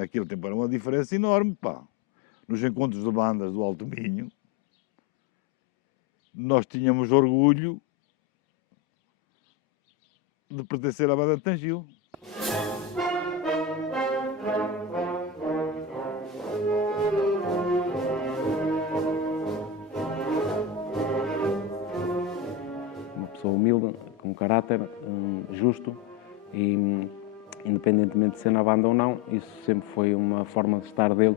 Naquele tempo era uma diferença enorme, pá. Nos encontros de bandas do Alto Minho, nós tínhamos orgulho de pertencer à banda de Tangil. Uma pessoa humilde, com caráter, justo e, independentemente de ser na banda ou não, isso sempre foi uma forma de estar dele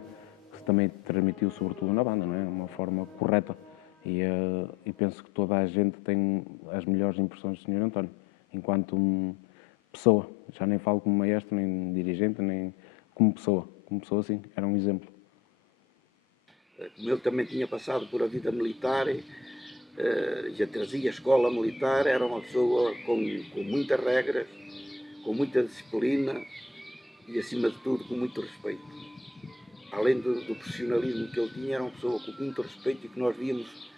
que se também transmitiu sobretudo na banda, não é? Uma forma correta e penso que toda a gente tem as melhores impressões do Sr. António, enquanto pessoa. Já nem falo como maestro, nem dirigente, nem como pessoa. Como pessoa, sim, era um exemplo. Como ele também tinha passado por a vida militar, já trazia a escola militar, era uma pessoa com muitas regras, com muita disciplina e, acima de tudo, com muito respeito. Além do profissionalismo que ele tinha, era uma pessoa com muito respeito e que nós víamos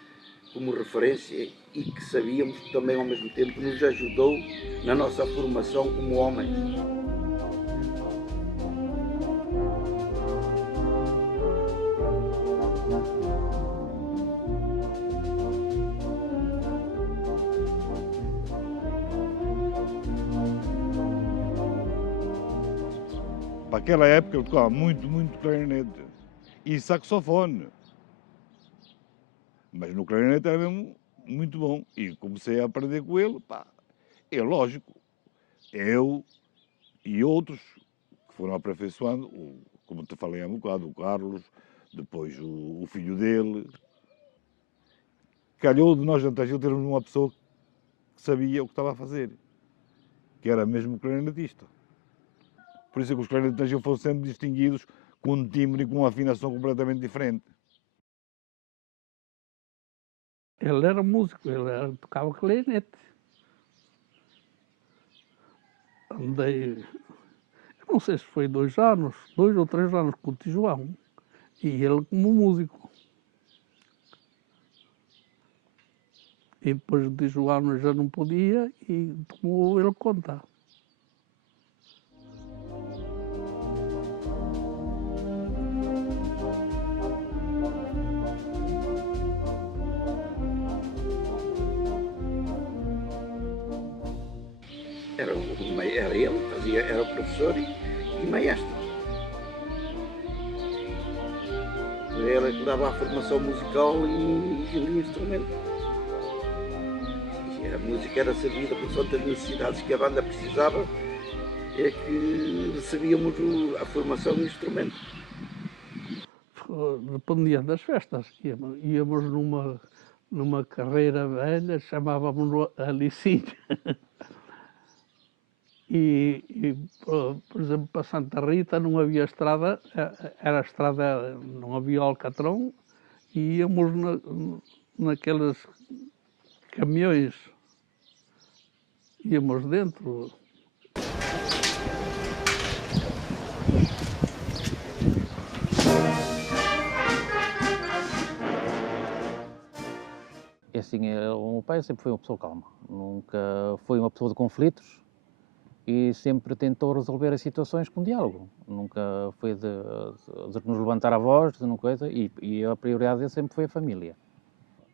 como referência e que sabíamos que também, ao mesmo tempo, nos ajudou na nossa formação como homens. Para aquela época ele tocava muito clarinete e saxofone. Mas no clarinete era mesmo muito bom. E comecei a aprender com ele, pá. É lógico, eu e outros que foram aperfeiçoando, como te falei há um bocado, o Carlos, depois o filho dele. Calhou de nós, em Tagil, termos uma pessoa que sabia o que estava a fazer, que era mesmo clarinetista. Por isso é que os clarinetes de Tagil foram sempre distinguidos com um timbre e com uma afinação completamente diferente. Ele era músico, tocava clarinete. Andei, eu não sei se foi 2 ou 3 anos com o Tijoão, e ele como músico. E depois o Tijoão já não podia e tomou ele conta. Era ele, era o professor e maestro. Era que dava a formação musical e o instrumento. E a música era servida por tantas necessidades que a banda precisava, é que recebíamos a formação do instrumento. Dependia das festas. Íamos numa carreira velha, chamávamos a Licinha. Por exemplo, para Santa Rita não havia estrada, era estrada, não havia alcatrão, e íamos naqueles caminhões, íamos dentro. E assim, o meu pai sempre foi uma pessoa calma, nunca foi uma pessoa de conflitos e sempre tentou resolver as situações com diálogo. Nunca foi de nos levantar a voz, de uma coisa, e a prioridade dele sempre foi a família.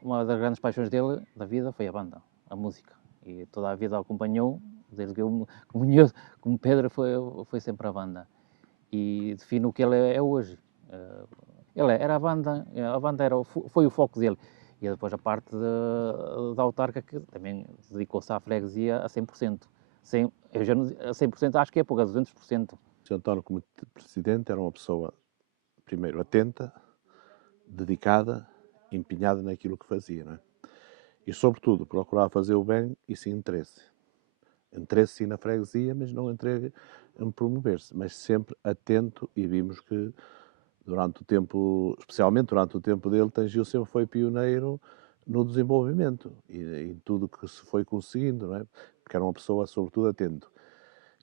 Uma das grandes paixões dele, da vida, foi a banda, a música. E toda a vida acompanhou, desde que eu como miúdo, como Pedro, foi sempre a banda. E define o que ele é hoje. Ele era a banda foi o foco dele. E depois a parte da autarca, que também dedicou-se à freguesia a 100%. Eu já não, a 100% acho que é pouco, a 200%. O Sr. António, como presidente, era uma pessoa, primeiro, atenta, dedicada, empenhada naquilo que fazia, não é? E, sobretudo, procurava fazer o bem e sem interesse. Interesse sim na freguesia, mas não entregue em promover-se, mas sempre atento, e vimos que durante o tempo, especialmente durante o tempo dele, Tangil sempre foi pioneiro no desenvolvimento e em tudo que se foi conseguindo, não é? Porque era uma pessoa, sobretudo, atento.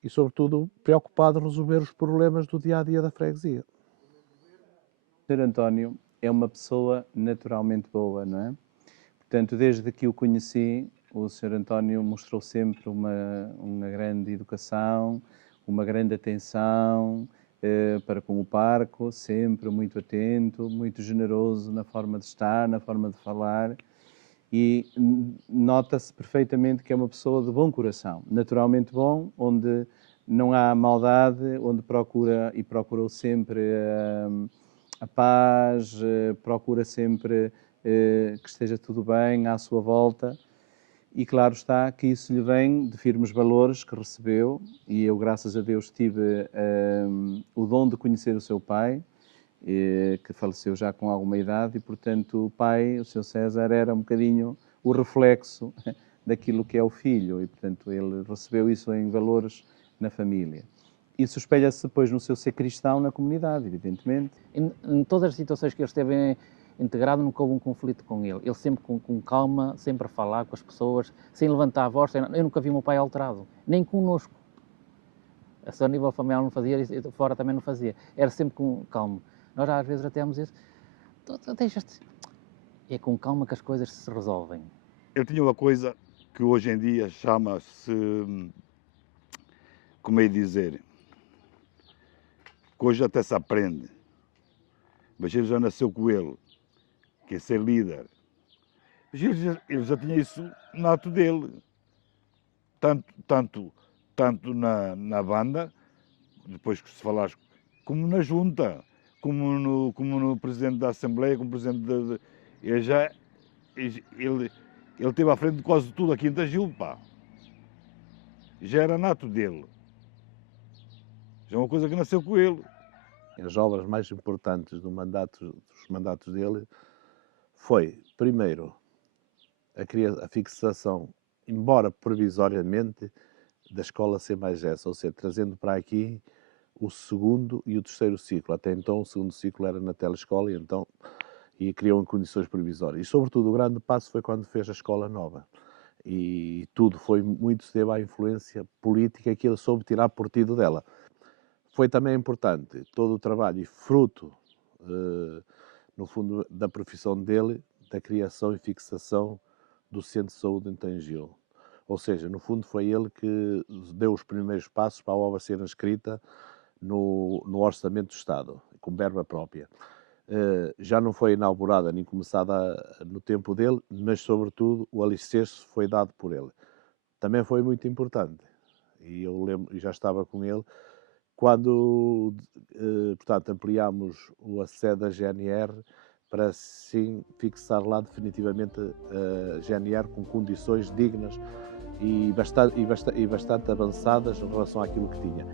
E, sobretudo, preocupado em resolver os problemas do dia-a-dia da freguesia. O Sr. António é uma pessoa naturalmente boa, não é? Portanto, desde que o conheci, o Sr. António mostrou sempre uma grande educação, uma grande atenção, para com o parco, sempre muito atento, muito generoso na forma de estar, na forma de falar, e nota-se perfeitamente que é uma pessoa de bom coração, naturalmente bom, onde não há maldade, onde procura e procurou sempre a paz, procura sempre que esteja tudo bem à sua volta. E claro está que isso lhe vem de firmes valores que recebeu, e eu, graças a Deus, tive o dom de conhecer o seu pai, que faleceu já com alguma idade, e portanto o pai, o Sr. César, era um bocadinho o reflexo daquilo que é o filho, e portanto ele recebeu isso em valores na família. Isso espelha-se depois no seu ser cristão na comunidade, evidentemente. Em todas as situações que ele esteve integrado, nunca houve um conflito com ele. Ele sempre com calma, sempre a falar com as pessoas, sem levantar a voz. Eu nunca vi o meu pai alterado, nem connosco. Só a nível familiar não fazia, e fora também não fazia. Era sempre com calma. Nós às vezes até vamos dizer, deixa-te. É com calma que as coisas se resolvem. Eu tinha uma coisa que hoje em dia chama-se, como é dizer, que hoje até se aprende, mas ele já nasceu com ele, que é ser líder. Mas ele já tinha isso nato dele, tanto na banda, depois que se falares, como na junta, como no presidente da Assembleia, como presidente ele esteve à frente de quase tudo aqui em Tagil, pá. Já era nato dele. Já é uma coisa que nasceu com ele. As obras mais importantes dos mandatos dele foi, primeiro, a fixação, embora provisoriamente, da escola C+S, ou seja, trazendo para aqui o segundo e o terceiro ciclo. Até então o segundo ciclo era na telescola e criou em condições provisórias. E sobretudo o grande passo foi quando fez a escola nova. E tudo foi muito se deve à influência política que ele soube tirar partido dela. Foi também importante todo o trabalho e fruto, no fundo, da profissão dele, da criação e fixação do Centro de Saúde em Tangil. Ou seja, no fundo foi ele que deu os primeiros passos para a obra ser inscrita no Orçamento do Estado, com verba própria. Já não foi inaugurada nem começada no tempo dele, mas sobretudo o alicerce foi dado por ele. Também foi muito importante, e eu lembro, e já estava com ele, quando, portanto, ampliámos a sede da GNR para sim fixar lá definitivamente a GNR com condições dignas e bastante avançadas em relação àquilo que tinha.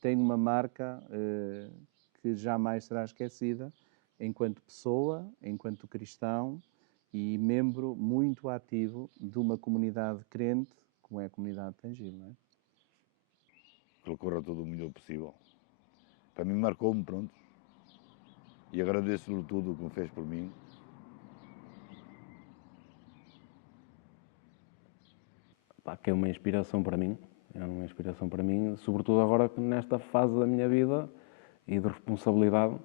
Tem uma marca que jamais será esquecida enquanto pessoa, enquanto cristão e membro muito ativo de uma comunidade crente, como é a comunidade de Tangil, não é? Que ele corra todo o melhor possível. Para mim marcou-me, pronto. E agradeço-lhe tudo o que me fez por mim. Pá, que é uma inspiração para mim. É uma inspiração para mim, sobretudo agora nesta fase da minha vida e de responsabilidade,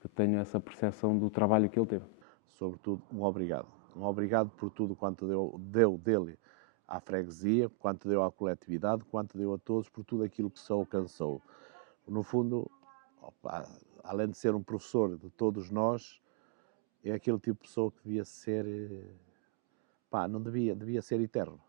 que tenho essa percepção do trabalho que ele teve. Sobretudo, um obrigado. Um obrigado por tudo quanto deu dele à freguesia, quanto deu à coletividade, quanto deu a todos, por tudo aquilo que se alcançou. No fundo, opa, além de ser um professor de todos nós, é aquele tipo de pessoa que devia ser, pá, não devia ser eterno.